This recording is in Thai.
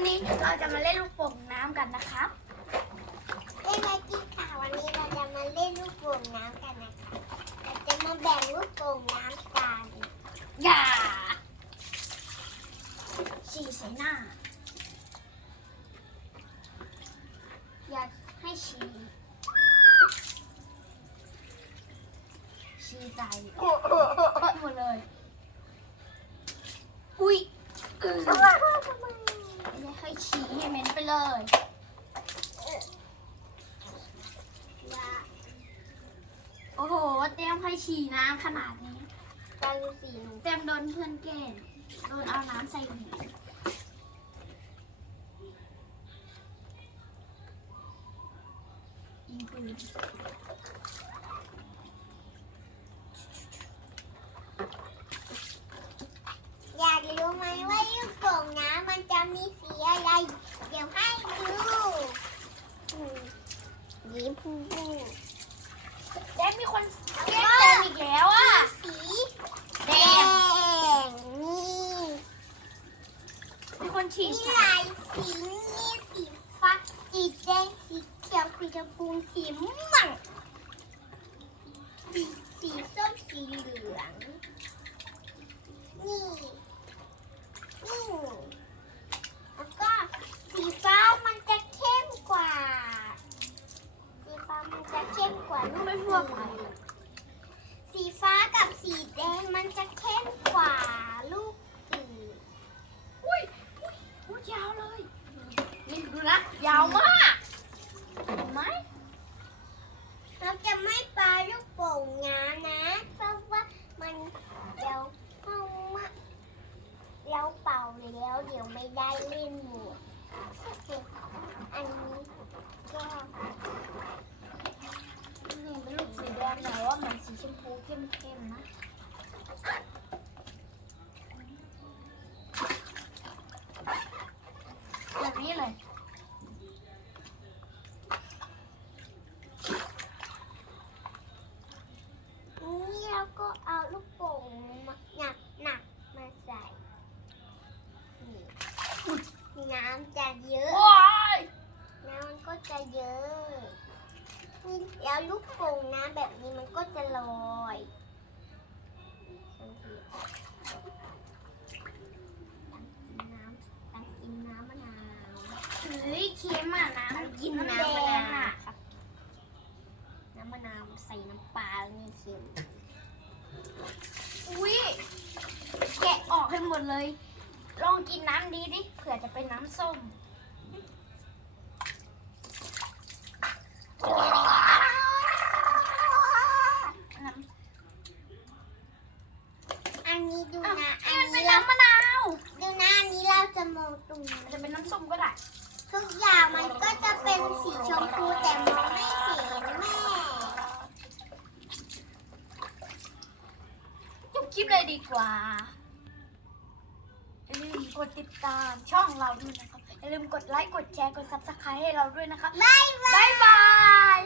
วันนี้เราจะมาเล่นลูกโป่งน้ำกันนะครับเล่นอะไรกินค่ะวันนี้เราจะมาเล่นลูกโป่งน้ำกันนะคะเราจะมาแบ่งลูกโป่งน้ำกันอย่าฉี่ใส่หน้า อยากให้ฉี่ฉี่ใส่โอ้โหหมดเลย อุ้ยเออไม่ สีให้เหม็นไปเลยโอ้โห เตรียมให้ฉี่น้ำขนาดนี้ตอนสีหนูเต็มโดนเพื่อนแกล้งโดนเอาน้ำใส่หัวยิงปืนอ รู้ไหมว่าลูกโป่งน้ำมันจะมีสีอะไร เดี๋ยวให้ดูอืมยีพูแจ๊คมีคนแกล้งเต็มอีกแล้วอะ สีแดแดงงนี่มีคนฉีดมีใส่หลายสีนี่สีฟ้าสีแดงสีเขียวสีชมพูสีม่วงสีสีส้มสีเหลือง นี่ นี่ แล้วก็สีฟ้ามันจะเข้มกว่า สีฟ้ามันจะ เข้มกว่าลูก ไม่ทั่วไป สีฟ้ากับสีแดงมันจะเข้มกว่าลูกอื่น อุ้ยอุ้ยอุ้ยยาวเลย นี่ดูนะ ยาวมากเห็นไหม เราจะไม่ปาลูกโป่งน้ำนะ เพราะว่ามันเดี๋ยวเข้ามาเราเป่าแล้วเดี๋ยวไม่ได้เล่นหมดอันนี้ก็ นี่เป็นลูกสีแดงแต่ว่าเห มือนสีชมพูเข้มๆนะแบบนี้เลยนี่เราก็เอาลูกโป่งมาหนักหนักๆมาใส่ นี่ น้ำจะเยอะโอ้ยน้ำมันก็จะเยอะนี่ แล้วลูกโป่งน้ำแบบนี้มันก็จะลอยน้ำตังกินน้ำมะนาวเฮ้ยเค็มอะน้ำกินน้ำแดมะงนาอะวน้ำมะนาวใส่น้ำปลาแล้วนี่เค็มอุ้ยแกะออกให้หมดเลย ลองกินน้ำดีดิเผื่อจะเป็นน้ำส้ม น้ อันนี้ ดูำอ้าวนะนี่อัมันนเป็นนี้เราน้ำมะนาวดูนะอันนี้เราจะมองตรงมันจะเป็นน้ำส้มก็ได้ ทุกอย่างมันก็จะเป็นสีชมพูแต่มองไม่เห็นแม่จุบคลิปเลยดีกว่า อย่าลืมกดติดตามช่องเราด้วยนะครับ อย่าลืมกดไลค์ กดแชร์ กดซับสไครต์ให้เราด้วยนะครับ บ๊ายบายบ๊ายบาย